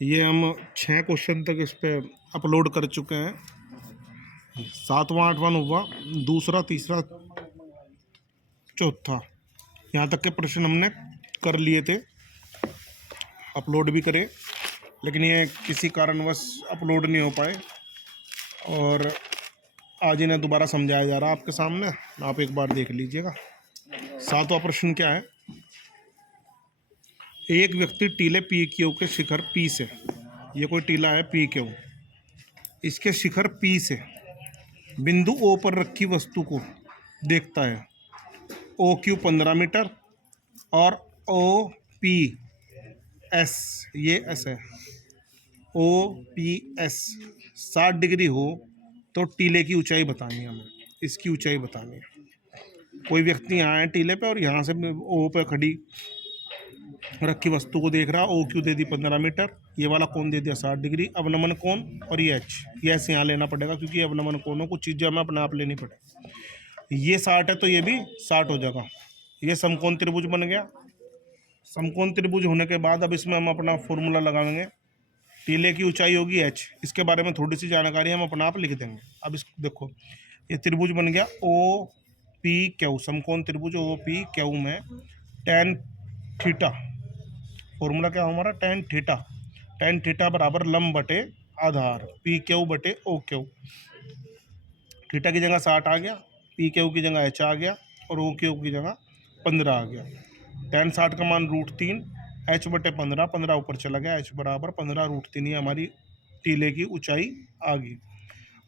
ये हम 6 क्वेश्चन तक इस पे अपलोड कर चुके हैं। 7वां 8वां 9वां दूसरा तीसरा चौथा यहाँ तक के प्रश्न हमने कर लिए थे, अपलोड भी करे, लेकिन ये किसी कारणवश अपलोड नहीं हो पाए और आज इन्हें दोबारा समझाया जा रहा है आपके सामने। आप एक बार देख लीजिएगा। 7वां प्रश्न क्या है? एक व्यक्ति टीले पी क्यू के शिखर पी से, ये कोई टीला है पी क्यू, इसके शिखर पी से बिंदु ओ पर रखी वस्तु को देखता है। ओ क्यू 15 मीटर और ओ पी एस, ये एस है, ओ पी एस 60 डिग्री हो तो टीले की ऊंचाई बतानी है हमें, इसकी ऊंचाई बतानी है। कोई व्यक्ति यहाँ है टीले पे और यहाँ से ओ पे खड़ी रखी वस्तु को देख रहा। ओ क्यू दे दी 15 मीटर, ये वाला कोण दे दिया 60 डिग्री, अवनमन कोण और ये एच, ये ऐसे यहाँ लेना पड़ेगा क्योंकि अवनमन कोणों कुछ चीज़ें हमें अपने आप लेनी पड़े। ये 60 है तो ये भी 60 हो जाएगा। ये समकोण त्रिभुज बन गया। समकोण त्रिभुज होने के बाद अब इसमें हम अपना फॉर्मूला लगाएंगे। टीले की ऊंचाई होगी एच, इसके बारे में थोड़ी सी जानकारी हम अपना आप लिख देंगे। अब इस देखो, ये त्रिभुज बन गया ओ पी क्यू, समकोण त्रिभुज ओ पी क्यू में tan थीटा, फॉर्मूला क्या हमारा tan थीटा बराबर लंब बटे आधार पी क्यू बटे ओ क्यू। थीटा की जगह 60 आ गया, पी क्यू की जगह एच आ गया और ओ क्यू की जगह 15 आ गया। tan 60 का मान √3, एच बटे 15, 15 ऊपर चला गया, एच बराबर 15 √3, ये हमारी टीले की ऊंचाई आ गई।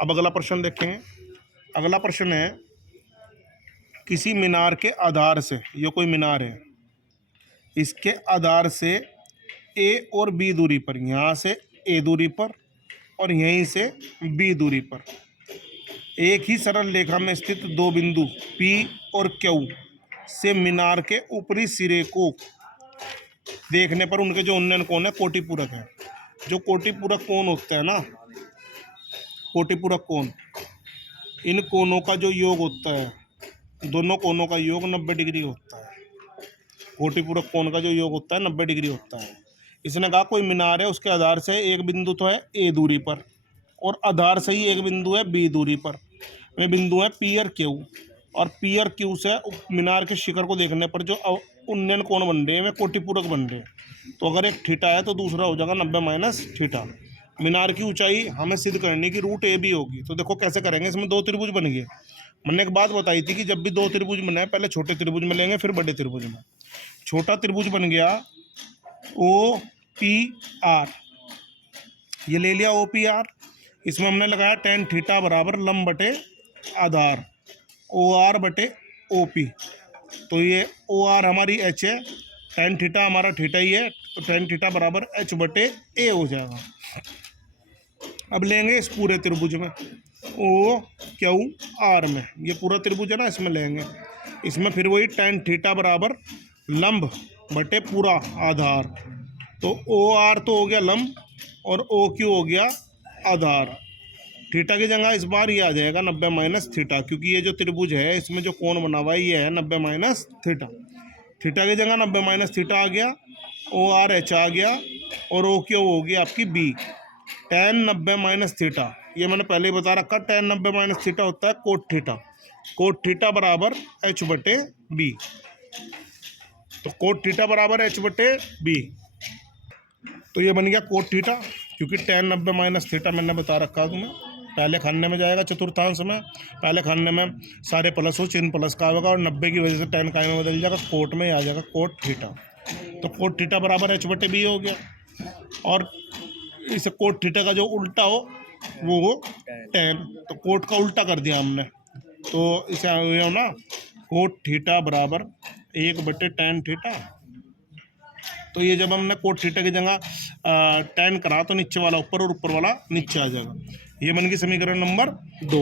अब अगला प्रश्न देखेंगे। अगला प्रश्न है, किसी मीनार के आधार से, ये कोई मीनार है, इसके आधार से ए और बी दूरी पर, यहाँ से ए दूरी पर और यहीं से बी दूरी पर एक ही सरल रेखा में स्थित दो बिंदु पी और क्यू से मीनार के ऊपरी सिरे को देखने पर उनके जो उन्नयन कोण है कोटिपूरक है। जो कोटिपूरक कोण होता है ना, कोटिपूरक कोण, इन कोणों का जो योग होता है, दोनों कोणों का योग 90 डिग्री होता है। कोटिपूरक कोण का जो योग होता है 90 डिग्री होता है। इसने कहा कोई मीनार है, उसके आधार से एक बिंदु तो है ए दूरी पर और आधार से ही एक बिंदु है बी दूरी पर। वे बिंदु है पी और क्यू, और पी और क्यू से मीनार के शिखर को देखने पर जो उन्नयन कोण बन रहे हैं वे कोटिपूरक बन रहे हैं। तो अगर एक थीटा है तो दूसरा हो जाएगा 90 - थीटा। मीनार की ऊंचाई हमें सिद्ध करनी की रूट ए बी होगी। तो देखो कैसे करेंगे। इसमें दो त्रिभुज बन गए। मैंने एक बात बताई थी कि जब भी दो त्रिभुज बनाए पहले छोटे त्रिभुज में लेंगे फिर बड़े त्रिभुज में। छोटा त्रिभुज बन गया ओ पी आर, ये ले लिया ओ पी आर। इसमें हमने लगाया tan थीटा बराबर लंब बटे आधार ओ आर बटे ओ पी। तो ये ओ आर हमारी एच है, tan थीटा हमारा थीटा ही है, तो tan थीटा बराबर एच बटे ए हो जाएगा। अब लेंगे इस पूरे त्रिभुज में ओ क्यू आर में, ये पूरा त्रिभुज है ना, इसमें लेंगे। इसमें फिर वही tan थीटा बराबर लंब बटे पूरा आधार। तो ओ आर तो हो गया लंब और ओ क्यू हो गया आधार। थीटा की जगह इस बार ये आ जाएगा 90 - थीटा, क्योंकि ये जो त्रिभुज है इसमें जो कोण बना हुआ है ये है 90 - थीटा। थीटा की जगह 90 - थीटा आ गया, ओ आर एच आ गया और ओ क्यू हो गया आपकी बी। tan 90 - थीटा, ये मैंने पहले ही बता रखा, tan 90 - थीटा होता है कोट थीटा। कोट थीटा बराबर एच बटे बी। तो कोट थीटा बराबर एच बटे बी, तो ये बन गया कोट थीटा, क्योंकि tan 90 - थीटा मैंने बता रखा तुम्हें। पहले खाने में जाएगा चतुर्थांश में, पहले खाने में सारे प्लस हो, चिन्ह प्लस का होगा और 90 की वजह से tan काय में बदल जाएगा, कोट में आ जाएगा कोट थीटा। तो कोट थीटा बराबर एच बटे बी हो गया। और इसे कोट थीटा का जो उल्टा हो वो हो tan, तो कोट का उल्टा कर दिया हमने, तो इसे हो ना कोट थीटा बराबर 1 बटे tan थीटा। तो ये जब हमने कोट थीटा की जगह tan करा तो नीचे वाला ऊपर और ऊपर वाला नीचे आ जाएगा। ये बन गई समीकरण नंबर 2।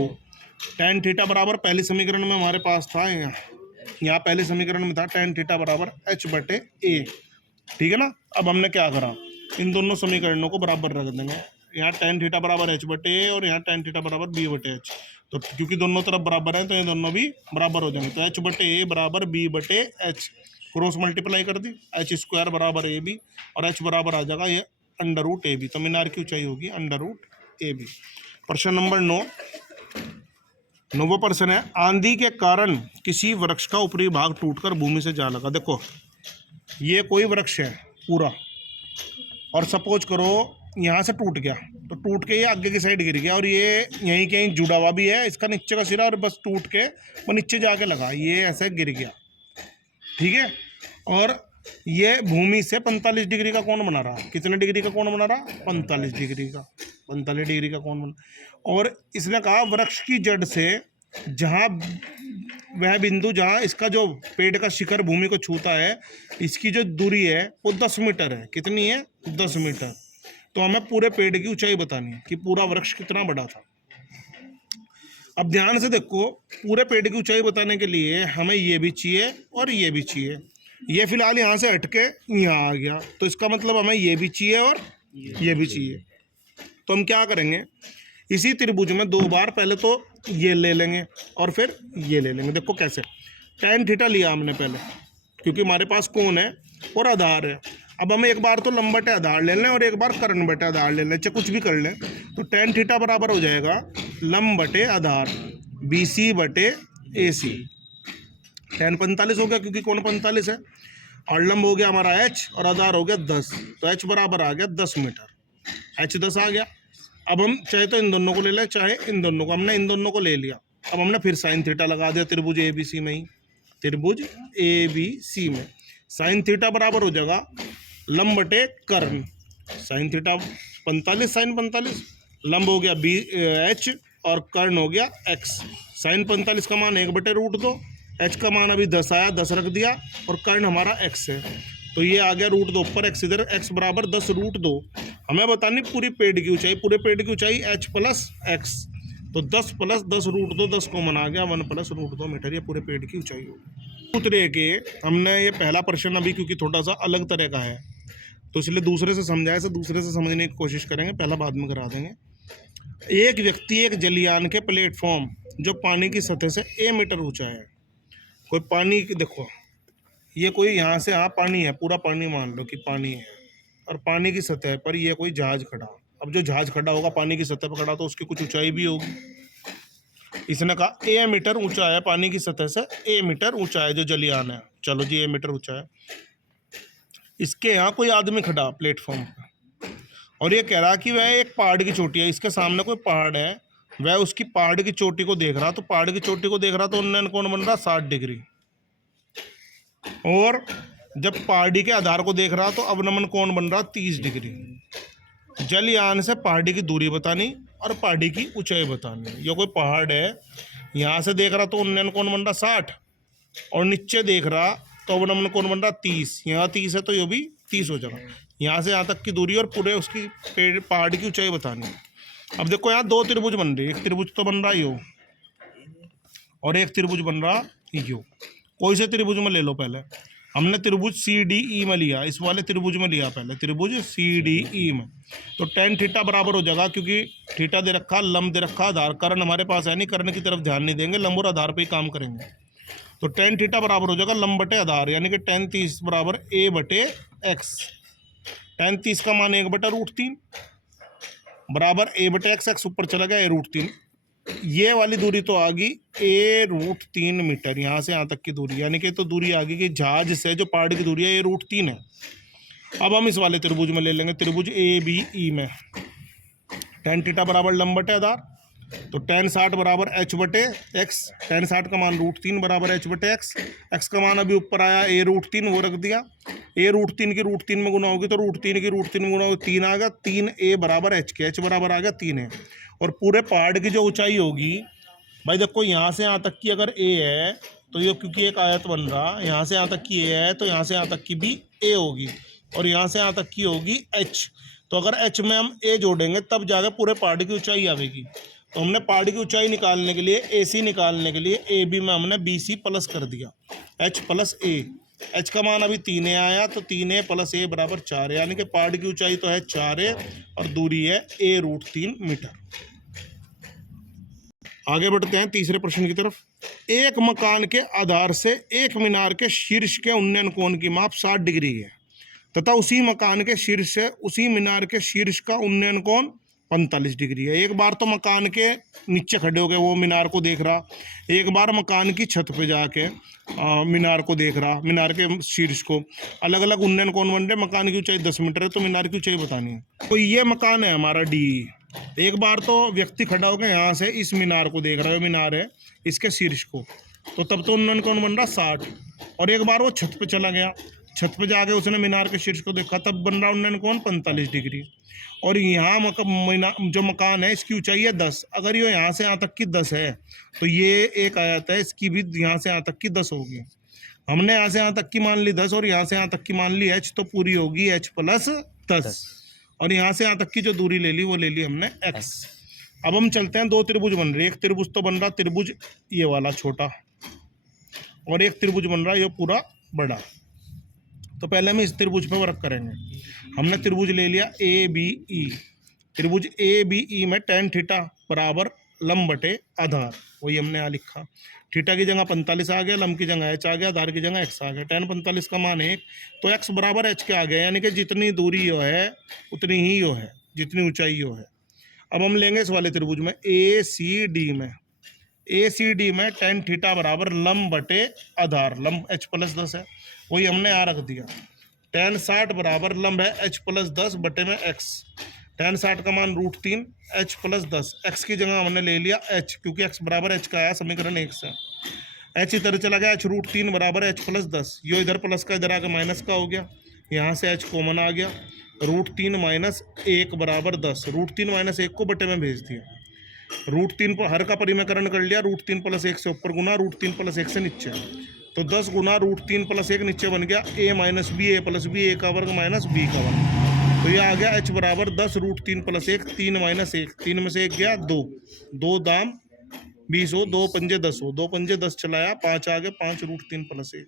tan थीटा बराबर पहले समीकरण में हमारे पास था, यहाँ पहले समीकरण में था tan थीटा बराबर h बटे ए, ठीक है ना। अब हमने क्या करा, इन दोनों समीकरणों को बराबर रख देंगे। यहाँ tan थीटा बराबर h बटे ए और यहाँ tan थीटा बराबर b बटे h। तो क्योंकि दोनों तरफ बराबर है तो ये दोनों भी बराबर हो जाएंगे। तो h बटे ए बराबर b बटे h, क्रॉस मल्टीप्लाई कर दी, एच स्क्वायर बराबर ए बी और एच बराबर आ जाएगा ये अंडर रूट ए बी। तो मीनार की ऊंचाई होगी अंडर रूट ए बी। प्रश्न नंबर 9, 9वां प्रश्न है, आंधी के कारण किसी वृक्ष का ऊपरी भाग टूटकर भूमि से जा लगा। देखो ये कोई वृक्ष है पूरा, और सपोज करो यहाँ से टूट गया, तो टूट के ये आगे की साइड गिर गया, और ये यहीं कहीं जुड़ा हुआ भी है, इसका नीचे का सिरा, और बस टूट के वो नीचे जाके लगा, ये ऐसे गिर गया, ठीक है। और ये भूमि से 45 डिग्री का कोण बना रहा। कितने डिग्री का कोण बना रहा? 45 डिग्री का, 45 डिग्री का कोण बना। और इसने कहा वृक्ष की जड़ से जहाँ वह बिंदु जहाँ इसका जो पेड़ का शिखर भूमि को छूता है, इसकी जो दूरी है वो 10 मीटर है। कितनी है? 10 मीटर। तो हमें पूरे पेड़ की ऊंचाई बतानी है कि पूरा वृक्ष कितना बड़ा था। अब ध्यान से देखो, पूरे पेड़ की ऊंचाई बताने के लिए हमें ये भी चाहिए और ये भी चाहिए। ये फिलहाल यहाँ से हट के यहाँ आ गया, तो इसका मतलब हमें ये भी चाहिए और ये भी चाहिए। तो हम क्या करेंगे, इसी त्रिभुज में 2 बार पहले तो ये ले लेंगे और फिर ये ले लेंगे। देखो कैसे, tan थीटा लिया हमने पहले, क्योंकि हमारे पास कोण है और आधार है। अब हमें एक बार तो लंब बटे आधार ले लें और एक बार कर्ण बटे आधार ले लें, चाहे कुछ भी कर लें। तो tan थीटा बराबर हो जाएगा लंब बटे आधार BC बटे AC। tan 45 हो गया क्योंकि कोण 45 है, और लंब हो गया हमारा h और आधार हो गया 10, तो h बराबर आ गया 10 मीटर। h 10 आ गया। अब हम चाहे तो इन दोनों को ले लें, चाहे इन दोनों को। हमने इन दोनों को ले लिया। अब हमने फिर साइन थीटा लगा दिया त्रिभुज ABC में ही, त्रिभुज ABC में साइन थीटा बराबर हो जाएगा लंब बटे कर्ण। साइन थीटा 45 साइन 45, लंब हो गया h और कर्ण हो गया x। साइन 45 का मान 1/√2, h का मान अभी 10 आया, 10 रख दिया, और कर्ण हमारा x है, तो ये आ गया √2 ऊपर, x इधर, x बराबर 10√2। हमें बतानी पूरी पेड़ की ऊंचाई। पूरे पेड़ की ऊंचाई h प्लस x, तो 10 प्लस 10√2, 10 कॉमन आ गया, 1 प्लस √2 मीटर, ये पूरे पेड़ की ऊंचाई होगी। दूसरे के हमने ये पहला प्रश्न अभी क्योंकि थोड़ा सा अलग तरह का है, तो इसलिए दूसरे से समझाया, से दूसरे से समझने की कोशिश करेंगे, पहला बाद में करा देंगे। एक व्यक्ति एक जलयान के प्लेटफॉर्म जो पानी की सतह से a मीटर ऊंचा है, कोई पानी, देखो ये कोई यहाँ से, हाँ पानी है, पूरा पानी मान लो कि पानी है, और पानी की सतह पर ये कोई जहाज खड़ा। अब जो जहाज खड़ा होगा पानी की सतह पर खड़ा, तो उसकी कुछ ऊंचाई भी होगी। इसने कहा a मीटर ऊंचा है, पानी की सतह से a मीटर ऊंचा है जो जलयान है। चलो जी, a मीटर ऊंचा है। इसके यहाँ कोई आदमी खड़ा प्लेटफॉर्म पर, और ये कह रहा कि वह एक पहाड़ की चोटी है, इसके सामने कोई पहाड़ है, वह उसकी पहाड़ की चोटी को देख रहा। तो पहाड़ की चोटी को देख रहा, तो उन्नयन कोण बन रहा 60 डिग्री। और जब पहाड़ी के आधार को देख रहा, तो अवनमन कोण बन रहा 30 डिग्री। जलयान से पहाड़ी की दूरी बतानी और पहाड़ी की ऊंचाई बतानी। ये कोई पहाड़ है, यहाँ से देख रहा तो उन्नयन कोण बन रहा 60, और नीचे देख रहा तो अवनमन कोण बन रहा 30। यहाँ 30 है तो ये भी 30 हो जाएगा। यहाँ से यहाँ तक की दूरी और पूरे उसकी पहाड़ की ऊंचाई बतानी। अब देखो यहाँ 2 त्रिभुज बन रही है, एक त्रिभुज तो बन रहा यो, और एक त्रिभुज बन रहा यो। कोई से त्रिभुज में ले लो। पहले हमने त्रिभुज CDE में लिया, इस वाले त्रिभुज में लिया पहले, त्रिभुज CDE में। तो tan थीटा बराबर हो जाएगा, क्योंकि थीटा दे रखा, लंब दे रखा, आधार, कर्ण हमारे पास है नहीं, कर्ण की तरफ ध्यान नहीं देंगे, लंब और आधार पे ही काम करेंगे। तो tan थीटा बराबर हो जाएगा लंब बटे आधार, यानी कि tan 30 बराबर a बटे x। tan 30 का मान 1/√3 बराबर a बटे x ऊपर चला गया a√3। ये वाली दूरी तो आ गई a√3 मीटर, यहाँ से यहाँ तक की दूरी, यानी कि तो दूरी आ गई कि जहाज से जो पहाड़ की दूरी है a√3 है। अब हम इस वाले त्रिभुज में ले लेंगे, त्रिभुज ABE में tan थीटा बराबर लंब बटे आधार, तो tan 60 बराबर h बटे x। tan 60 का मान √3 बराबर h बटे x। x का मान अभी ऊपर आया a√3, वो रख दिया। a√3 की √3 में गुना होगी, तो √3 की √3 में गुना होगी, 3 आ गया, 3a बराबर h के, h बराबर आ गया 3 है। और पूरे पहाड़ की जो ऊंचाई होगी भाई, देखो यहाँ से यहाँ तक की अगर a है, तो ये क्योंकि एक आयत बन रहा, यहाँ से यहाँ तक की a है, तो यहाँ से यहाँ तक की भी a होगी, और यहाँ से यहाँ तक की होगी h। तो अगर h में हम a जोड़ेंगे तब जाकर पूरे पहाड़ की ऊंचाई आएगी। तो हमने पहाड़ की ऊंचाई निकालने के लिए, AC निकालने के लिए AB में हमने BC प्लस कर दिया, h प्लस a। h का मान अभी 3a आया, तो 3a प्लस a बराबर 4 है, यानी कि पहाड़ की ऊंचाई तो है 4a और दूरी है a√3 मीटर। आगे बढ़ते हैं तीसरे प्रश्न की तरफ। एक मकान के आधार से एक मीनार के शीर्ष के उन्नयन कोण की माप 60 डिग्री है। तथा उसी मकान के शीर्ष से उसी मीनार के शीर्ष का उन्नयन कोण 45 डिग्री है। एक बार तो मकान के नीचे खड़े हो गए, वो मीनार को देख रहा, एक बार मकान की छत पे जाके मीनार को देख रहा, मीनार के शीर्ष को। अलग अलग उन्नयन कोण बन रहे। मकान की ऊंचाई 10 मीटर है, तो मीनार की ऊंचाई बतानी है। तो ये मकान है हमारा डी। एक बार तो व्यक्ति खड़ा होकर यहाँ से इस मीनार को देख रहा है, मीनार है इसके शीर्ष को, तो तब तो उन्नयन कोण बन रहा 60। और एक बार वो छत पे चला गया, छत पे जाके उसने मीनार के शीर्ष को देखा, तब बन रहा उन्नयन कोण 45 डिग्री। और यहाँ जो मकान है इसकी ऊंचाई है 10। अगर ये यहाँ से यहाँ तक की 10 है, तो ये एक आयत है, इसकी भी यहाँ से यहाँ तक की 10 होगी। हमने यहाँ से यहाँ तक की मान ली 10 और यहाँ से यहाँ तक की मान ली h, तो पूरी होगी h प्लस 10। और यहाँ से यहाँ तक की जो दूरी ले ली वो ले ली हमने x। अब हम चलते हैं, दो त्रिभुज बन रही है। एक त्रिभुज तो बन रहा त्रिभुज ये वाला छोटा, और एक त्रिभुज बन रहा है ये पूरा बड़ा। तो पहले हम इस त्रिभुज पे वर्क करेंगे। हमने त्रिभुज ले लिया ए बी ई। त्रिभुज ए बी ई में tan थीटा बराबर लंब बटे आधार, वही हमने यहाँ लिखा। थीटा की जगह 45 आ गया, लंब की जगह h आ गया, आधार की जगह x आ गया। tan 45 का मान 1, तो x बराबर h के आ गया, यानी कि जितनी दूरी यो है उतनी ही यो है, जितनी ऊंचाई यो है। अब हम लेंगे इस वाले त्रिभुज में ए सी डी में। ए सी डी में tan थीटा बराबर लंब बटे आधार, लंब h प्लस 10 है, वही हमने यहाँ रख दिया। tan 60 बराबर लंब है h प्लस 10 बटे में x। tan 60 का मान √3, h प्लस 10, x की जगह हमने ले लिया h, क्योंकि x बराबर h का आया समीकरण 1 से। h इधर चला गया, h √3 बराबर h प्लस 10, यो इधर प्लस का इधर आकर माइनस का हो गया, यहाँ से h कॉमन आ गया। √3 माइनस 1 बराबर 10, √3 माइनस 1 को बटे में भेज दिया। √3 पर हर का परिमेकरण कर लिया, √3 प्लस 1 से ऊपर गुना √3 प्लस 1 से नीचे, तो 10 गुना √3 प्लस 1 नीचे बन गया a minus B, A plus B, A का वर्ग माइनस बी का वर्ग। तो ये आ गया h बराबर 10 √3 प्लस 1, 3 माइनस 1, 3 में से 1 गया 2, 2 दाम 20 हो, 2 पंजे 10 हो, 2 पंजे 10 चलाया, 5 आ गए, 5 √3 प्लस 1।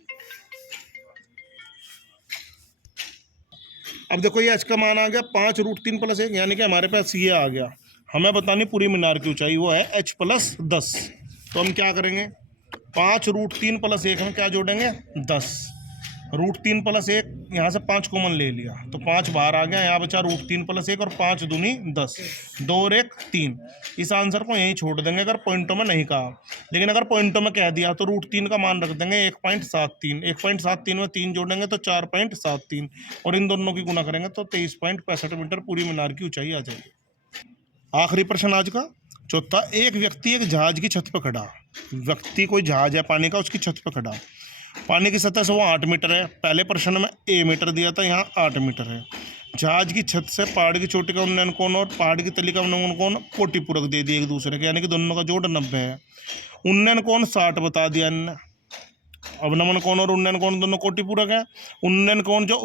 अब देखो ये h का मान आ गया 5 √3 प्लस 1, यानी कि हमारे पास ये आ गया। हमें बतानी पूरी मीनार की ऊंचाई, वो है h प्लस 10। तो हम क्या करेंगे, 5 √3 प्लस 1 में क्या जोड़ेंगे 10, √3 प्लस 1 यहाँ से 5 कॉमन ले लिया, तो 5 बाहर आ गया, यहाँ बचा √3 प्लस 1 और 5 दूनी 10, 2 और 1 3। इस आंसर को यहीं छोड़ देंगे अगर पॉइंटों में नहीं कहा, लेकिन अगर पॉइंटों में कह दिया तो √3 का मान रख देंगे 1.73, 1.73 में 3 जोड़ेंगे तो 4.73, और इन दोनों की गुना करेंगे तो 23.65 मीटर पूरी मीनार की ऊंचाई आ जाएगी। आखिरी प्रश्न आज का चौथा। एक व्यक्ति एक जहाज की छत पर खड़ा, व्यक्ति कोई जहाज है पानी का, उसकी छत पर खड़ा, पानी की सतह से वो 8 मीटर है। पहले प्रश्न में a मीटर दिया था, यहाँ 8 मीटर है। जहाज की छत से पहाड़ की चोटी का उन्नयन कोण और पहाड़ की तली का उन्नयन कोण कोटि पूरक दे दिए एक दूसरे के, यानी कि दोनों का जोड़ 90 है। उन्नयन कोण 60 बता दिया इनने। अब नमन कोण और उन्नयन कोण दोनों कोटि पूरक है। उन्नयन कोण जो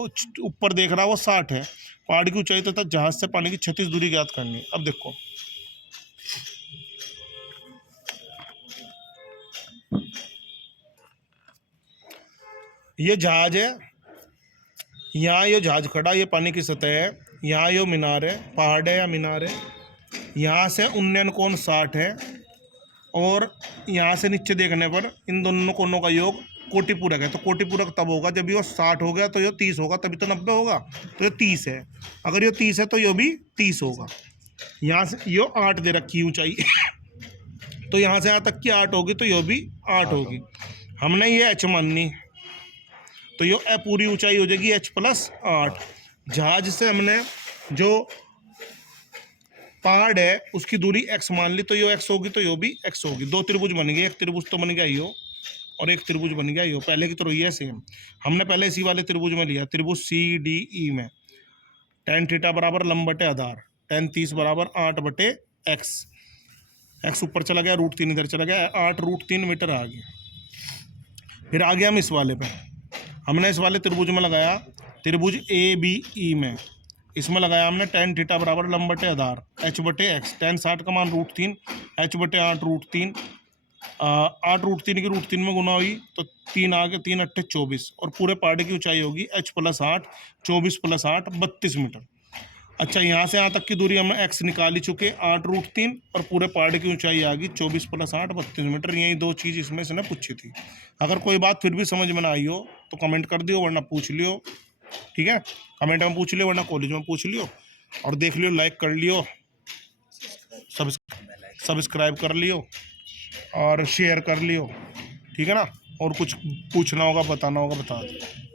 ऊपर देख रहा है वो 60 है। पहाड़ की ऊंचाई तथा जहाज से पानी की 36 दूरी ज्ञात करनी है। अब देखो ये जहाज है, यहाँ ये जहाज खड़ा, ये पानी की सतह है, यहाँ ये मीनार है, पहाड़ है या मीनार है। यहाँ से उन्नयन कोण 60 है, और यहाँ से नीचे देखने पर इन दोनों कोणों का योग कोटि पूरक है। तो कोटि पूरक तब होगा जब ये 60 हो गया तो ये 30 होगा, तभी तो 90 होगा। तो ये 30 है, अगर ये 30 है तो ये भी 30 होगा। यहाँ से ये 8 दे रखी ऊंचाई तो यहाँ से यहाँ तक की 8 होगी, तो ये भी 8 होगी। हमने ये h माननी, तो ये पूरी ऊंचाई हो जाएगी h प्लस 8। जहाज से हमने जो पहाड़ है उसकी दूरी x मान ली, तो ये x होगी, तो ये भी x होगी। दो त्रिभुज बन गए, एक त्रिभुज तो बन गया यो और एक त्रिभुज बन गया यो। पहले की तो रही है सेम, हमने पहले इसी वाले त्रिभुज में लिया, त्रिभुज सी डी ई में। tan थीटा बराबर लंब बटे आधार, tan 30 बराबर 8 बटे x, x ऊपर चला गया, √3 इधर चला गया, 8 √3 मीटर आ गया। फिर आ गया हम इस वाले पे, हमने इस वाले त्रिभुज में लगाया, त्रिभुज ए बी ई में, इसमें लगाया हमने tan थीटा बराबर लंब बटे आधार h बटे x। tan 60 का मान √3, h बटे 8 √3, 8 √3 की √3 में गुना हुई तो 3 आ गए, 3 8 24, और पूरे पहाड़ की ऊंचाई होगी h प्लस 8, 24 प्लस 8 32 मीटर। अच्छा, यहाँ से यहाँ तक की दूरी हमने x निकाल ही चुके, 8 √3, और पूरे पहाड़ की ऊंचाई आ गई 24 प्लस 8 32 मीटर। यही दो चीज़ इसमें इसने पूछी थी। अगर कोई बात फिर भी समझ में ना आई हो तो कमेंट कर दियो, वरना पूछ लियो। ठीक है, कमेंट में पूछ लियो वरना कॉलेज में पूछ लियो, और देख लियो, लाइक कर लियो, सब्सक्राइब कर लियो और शेयर कर लियो, ठीक है ना। और कुछ पूछना होगा, बताना होगा, बता दो।